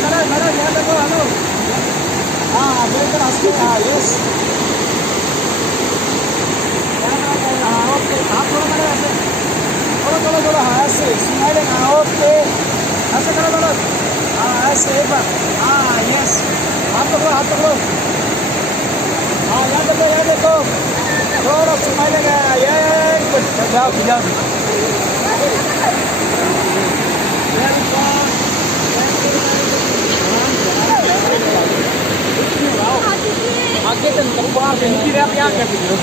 madam यहाँ देखो hello हाँ बिल्कुल हंसते हाँ यस हाँ ओके हाथ थोड़ा मैडम ऐसे थोड़ा थोड़ा थोड़ा हाँ ऐसे स्माइलिंग हाँ ओके ऐसे करो करो हाँ ऐसे एक बार हाँ यस हाथ पकड़ो हाँ यहाँ देखो थोड़ा स्माइलिंग है ये गुड जाओ जाओ आगे तो बाहर से नहीं रहा क्या कर रही हो